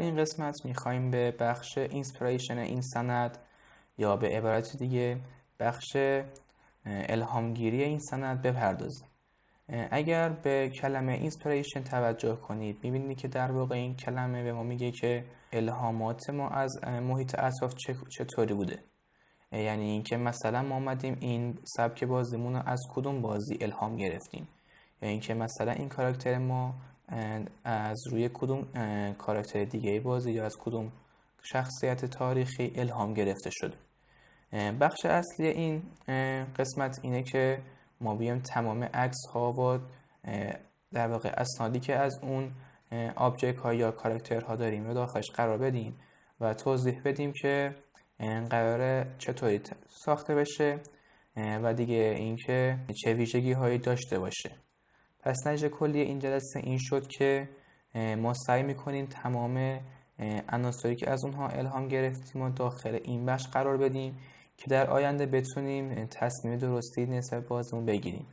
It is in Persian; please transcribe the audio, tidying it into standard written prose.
این قسمت میخوایم به بخش اینسپیریشن این سند یا به عبارت دیگه بخش الهامگیری این سند بپردازیم. اگر به کلمه اینسپیریشن توجه کنید میبینید که در واقع این کلمه به ما میگه که الهامات ما از محیط اطراف چطوری بوده. یعنی اینکه مثلا ما اومدیم این سبک بازیمون رو از کدوم بازی الهام گرفتیم، یا اینکه مثلا این کاراکتر ما از روی کدوم کاراکتر دیگه بازی یا از کدوم شخصیت تاریخی الهام گرفته شده. بخش اصلی این قسمت اینه که ما بیایم تمام عکس ها و در واقع اسنادی که از اون ابجکت ها یا کاراکتر ها داریم رو داخلش قرار بدیم و توضیح بدیم که قراره چطوری ساخته بشه و دیگه اینکه چه ویژگی هایی داشته باشه. پس نتیجه کلی این جلسه این شد که ما سعی میکنیم تمام عناصری که از اونها الهام گرفتیم و داخل این بخش قرار بدیم که در آینده بتونیم تصمیم درستی نسبت بازیمون بگیریم.